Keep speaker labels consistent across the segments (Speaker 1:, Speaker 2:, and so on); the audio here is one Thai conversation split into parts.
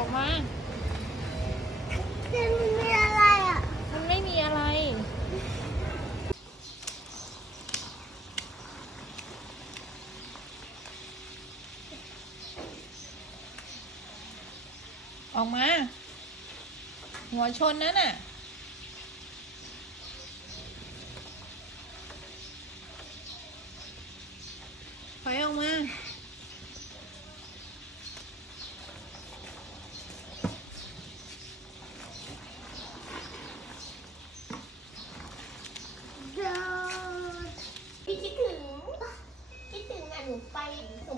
Speaker 1: ออกมา มันมีอะไรอะ มันไม่มีอะไร ออกมา
Speaker 2: หัวชนนั่นน่ะ ถอยออกมา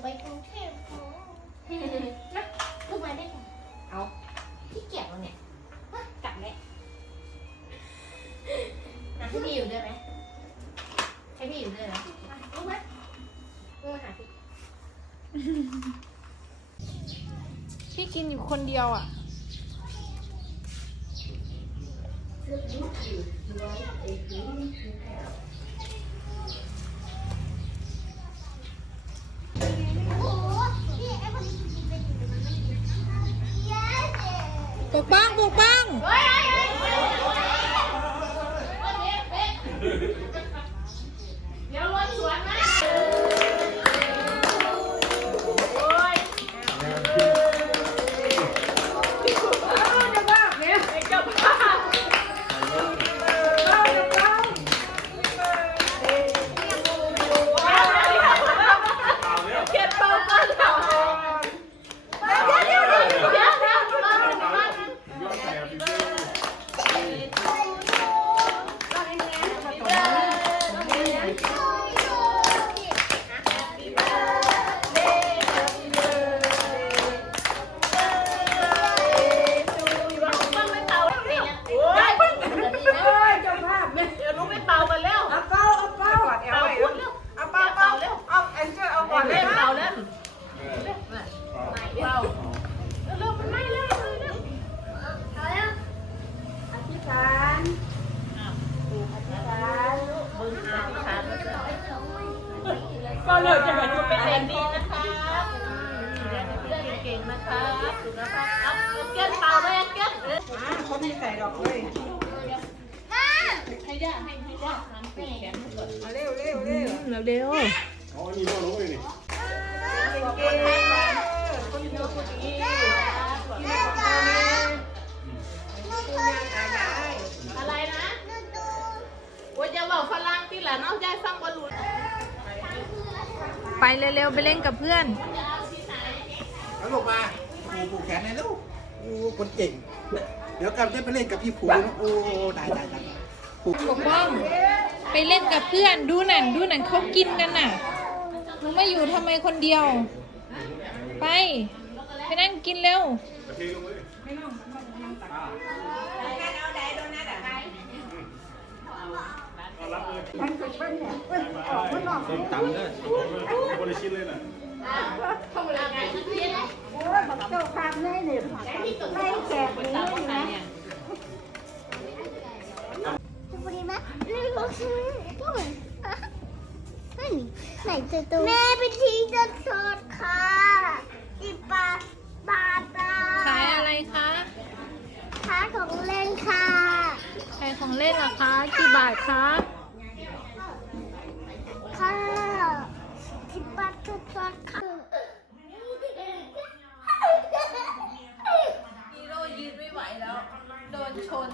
Speaker 2: ไปกรุงเทพอ๋อนะลูกมาได้ไหมเอาพี่เกียจวะเนี่ยฮะกลับแล้วนะให้พี่อยู่ด้วยไหมให้พี่อยู่ด้วยไหมมาลูกมาลูกมาหาพี่
Speaker 1: พี่กินอยู่คนเดียวอะ
Speaker 2: โป
Speaker 1: กป้
Speaker 3: แบบเป็นดีนะครับเรียนเรื่องเก่งนะครับสุขภาพเอาเกี้ยนเปล่าเลยเกี้ยนเขาไม่ใส่ดอกเลยให้ย่าให้ให้ย่าหันไปแขนก่อนเร็วเร็วเร็ว
Speaker 1: เร็ว
Speaker 4: อ๋อนี่พ่อลงเลยนี่
Speaker 3: เก่งคนเดียวคนนของเราเนี่ยคุณยายตายาย
Speaker 2: อะไรนะ
Speaker 3: ว่าจะบอกฝรั่งที่หลานเอาย
Speaker 1: ไปเร็วๆไปเล่นกับเพื่อน
Speaker 5: แล้วลงมาผูผูกแขนเลยลูกโอ้คนเก่ง เดี๋ยวกลับจะไปเล่นกับพี่ผูนะโอ้ได้ได้ได้ผูก
Speaker 1: ปกป้อง ไปเล่นกับเพื่อนดูหนันดูหนันเขากินกันน่ะมึงมาอยู่ทำไมคนเดียว ไป ไปนั่งกินเร็ว
Speaker 5: ส้มตำเลย
Speaker 4: คนละชิ้นเลยนะ
Speaker 2: จะไปไหมนี่รถซื้อก็เหมือนไม่มีไหนเจอตัวแม่ไปทิ้งจะสดค่ะสิบบาทบาทอะ
Speaker 1: ขายอะไรคะ
Speaker 2: ค้าของเล่นค่ะ
Speaker 1: ขายของเล่นเหรอคะ กี่บาทคะ
Speaker 2: ค่ะสิบบา ทสดๆค่ะ
Speaker 3: ฮีโร่ยืนไม่ไหวแล้ว โดนชน